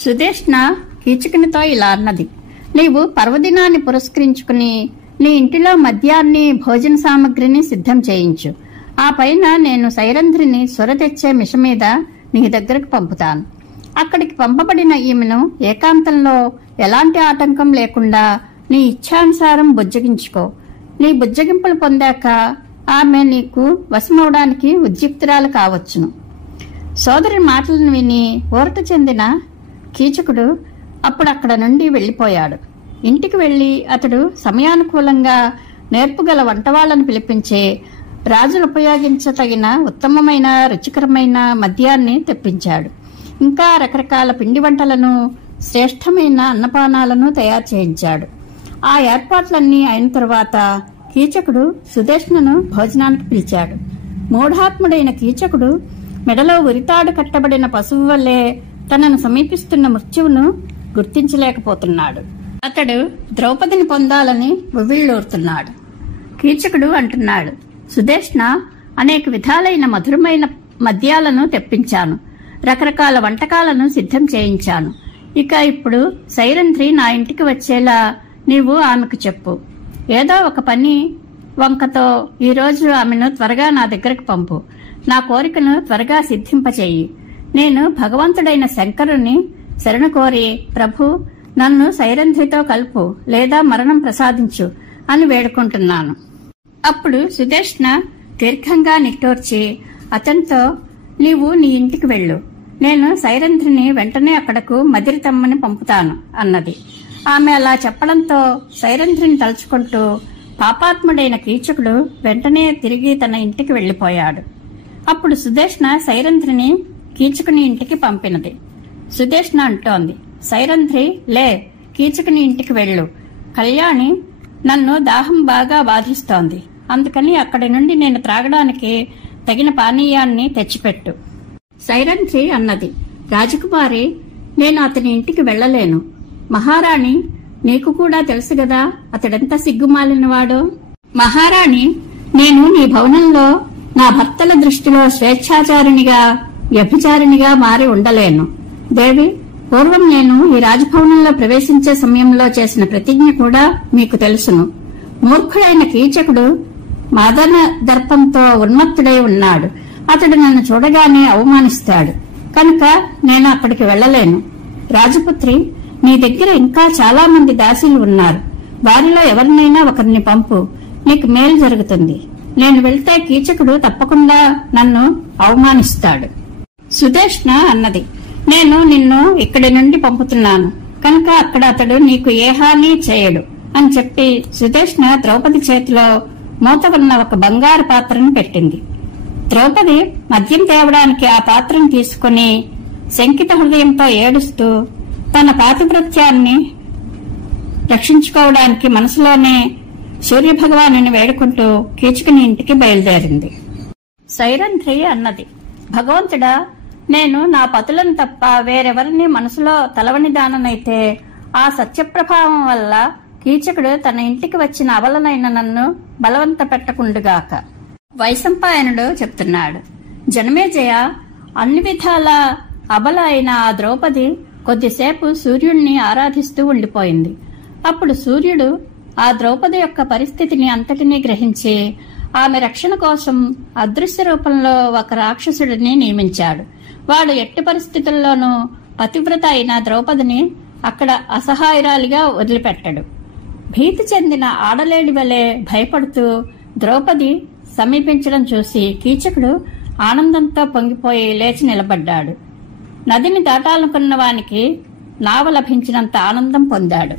సుదేష్ణ కీచకునితో ఇలా అన్నది. నీవు పర్వదినాన్ని పురస్కరించుకుని నీ ఇంటిలో మద్యాన్ని భోజన సామగ్రిని సిద్ధం చేయించు. ఆ పైన నేను సైరంధ్రిని సొర తెచ్చే మిష మీద నీ దగ్గరకు పంపుతాను. అక్కడికి పంపబడిన ఈమెను ఏకాంతంలో ఎలాంటి ఆటంకం లేకుండా నీ ఇచ్ఛానుసారం బుజ్జగించుకో. నీ బుజ్జగింపులు పొందాక ఆమె నీకు వశమవడానికి ఉద్యుక్తురాలు కావచ్చును. సోదరి మాటలను విని ఊరట చెందిన కీచకుడు అప్పుడు అక్కడ నుండి వెళ్లిపోయాడు. ఇంటికి వెళ్లి అతడు సమయానుకూలంగా నేర్పుగల వంటవాళ్లను పిలిపించి రాజులు ఉపయోగించతగిన ఉత్తమమైన రుచికరమైన మద్యాన్ని తెప్పించాడు. ఇంకా రకరకాల పిండి వంటలను శ్రేష్టమైన అన్నపానాలను తయారు చేయించాడు. ఆ ఏర్పాట్లన్నీ అయిన తరువాత కీచకుడు సుదేష్ణను భోజనానికి పిలిచాడు. మూఢాత్ముడైన కీచకుడు మెడలో ఉరితాడు కట్టబడిన పశువు వల్లే తనను సమీపిస్తున్న మృత్యువును గుర్తించలేకపోతున్నాడు. అతడు ద్రౌపదిని పొందాలని ఉవ్విళ్ళూరుతున్నాడు. కీచకుడు అంటున్నాడు, సుదేష్ణ, అనేక విధాలైన మధురమైన మద్యాలను తెప్పించాను. రకరకాల వంటకాలను సిద్ధం చేయించాను. ఇక ఇప్పుడు సైరంధ్రి నా ఇంటికి వచ్చేలా నీవు ఆమెకు చెప్పు. ఏదో ఒక పని వంకతో ఈరోజు ఆమెను త్వరగా నా దగ్గరకు పంపు. నా కోరికను త్వరగా సిద్ధింపచేయి. నేను భగవంతుడైన శంకరుని శరణు కోరి, ప్రభు, నన్ను సైరంధ్రితో కలుపు లేదా మరణం ప్రసాదించు అని వేడుకుంటున్నాను. అప్పుడు సుదేష్ణ దీర్ఘంగా నిట్టూర్చి అతనితో, నీవు నీ ఇంటికి వెళ్ళు. నేను సైరంధ్రిని వెంటనే అక్కడకు మదిరి తమ్మని పంపుతాను అన్నది. ఆమె అలా చెప్పడంతో సైరంధ్రిని తలుచుకుంటూ పాపాత్ముడైన కీచకుడు వెంటనే తిరిగి తన ఇంటికి వెళ్లిపోయాడు. అప్పుడు సుదేష్ణ సైరంధ్రిని కీచకుని ఇంటికి పంపినది. సుదేష్ణ అంటోంది, సైరంధ్రి, లే, కీచకుని ఇంటికి వెళ్ళు. కళ్యాణి, నన్ను దాహం బాగా బాధిస్తోంది. అందుకని అక్కడి నుండి నేను త్రాగడానికి తగిన పానీయాన్ని తెచ్చిపెట్టు. సైరంధ్రి అన్నది, రాజకుమారి, నేను అతని ఇంటికి వెళ్లలేను. మహారాణి, నీకు కూడా తెలుసు గదా అతడెంత సిగ్గుమాలినవాడో. మహారాణి, నేను నీ భవనంలో నా భర్తల దృష్టిలో స్వేచ్ఛాచారిణిగా వ్యభిచారిణిగా మారి ఉండలేను. దేవి, పూర్వం నేను ఈ రాజభవనంలో ప్రవేశించే సమయంలో చేసిన ప్రతిజ్ఞ కూడా మీకు తెలుసును. మూర్ఖుడైన కీచకుడు మదన దర్పంతో ఉన్మత్తుడై ఉన్నాడు. అతడు నన్ను చూడగానే అవమానిస్తాడు. కనుక నేను అక్కడికి వెళ్లలేను. రాజపుత్రి, నీ దగ్గర ఇంకా చాలా మంది దాసీలు ఉన్నారు. వారిలో ఎవరినైనా ఒకరిని పంపు. నీకు మేలు జరుగుతుంది. నేను వెళ్తే కీచకుడు తప్పకుండా నన్ను అవమానిస్తాడు. సుదేష్ణ అన్నది, నేను నిన్ను ఇక్కడి నుండి పంపుతున్నాను కనుక అక్కడ అతడు నీకు ఏ హాని చేయడు అని చెప్పి సుదేష్ణ ద్రౌపది చేతిలో మూత ఉన్న ఒక బంగారు పాత్రను పెట్టింది. ద్రౌపది మద్యం తేవడానికి ఆ పాత్రను తీసుకుని శంకిత హృదయంతో ఏడుస్తూ తన పాతివ్రత్యాన్ని రక్షించుకోవడానికి మనసులోనే సూర్యభగవానుని వేడుకుంటూ కీచకుని ఇంటికి బయలుదేరింది. సైరంధ్రి అన్నది, భగవంతుడా, నేను నా పతులను తప్ప వేరెవరిని మనసులో తలవని దాననైతే ఆ సత్యప్రభావం వల్ల కీచకుడు తన ఇంటికి వచ్చిన అబలనైన నన్ను బలవంత పెట్టకుండుగాక. వైశంపాయనుడు చెప్తున్నాడు, జనమేజయ, అన్ని విధాల అబల అయిన ఆ ద్రౌపది కొద్దిసేపు సూర్యుడిని ఆరాధిస్తూ ఉండిపోయింది. అప్పుడు సూర్యుడు ఆ ద్రౌపది యొక్క పరిస్థితిని అంతటినీ గ్రహించి ఆమె రక్షణ కోసం అదృశ్య రూపంలో ఒక రాక్షసుడిని నియమించాడు. వాడు ఎట్టి పరిస్థితుల్లోనూ పతివ్రత అయిన ద్రౌపదిని అక్కడ అసహాయురాలిగా వదిలిపెట్టడు. భీతి చెందిన ఆడలేడి వలె భయపడుతూ ద్రౌపది సమీపించడం చూసి కీచకుడు ఆనందంతో పొంగిపోయి లేచి నిలబడ్డాడు. నదిని దాటాలనుకున్న వానికి నావ లభించినంత ఆనందం పొందాడు.